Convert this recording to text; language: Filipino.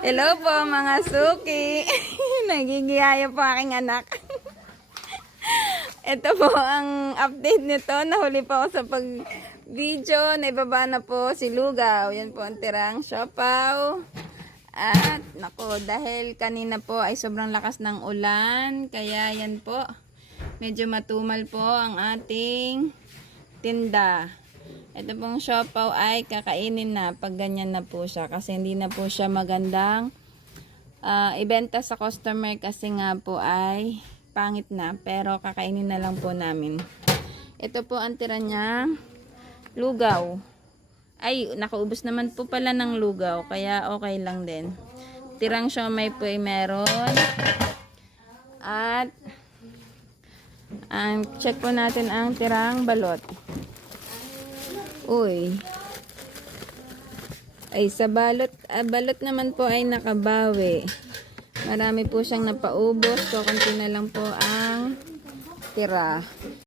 Hello po mga suki. Nagigiyaya po aking anak. Ito po ang update nito. Nahuli po ako sa pag-video. Naibaba na po si Lugaw. Yan po ang tirang siopaw. At nako, dahil kanina po ay sobrang lakas ng ulan. Kaya yan po. Medyo matumal po ang ating tinda. Ito pong siopaw ay kakainin na pag ganyan na po siya. Kasi hindi na po siya magandang ibenta sa customer kasi nga po ay pangit na. Pero kakainin na lang po namin. Ito po ang tira niya lugaw. Ay, nakaubos naman po pala ng lugaw. Kaya okay lang din. Tirang siomay po ay meron. At check po natin ang tirang balot. Uy. Ay, sa balot naman po ay nakabawi. Marami po siyang napaubos. So, konti na lang po ang tira.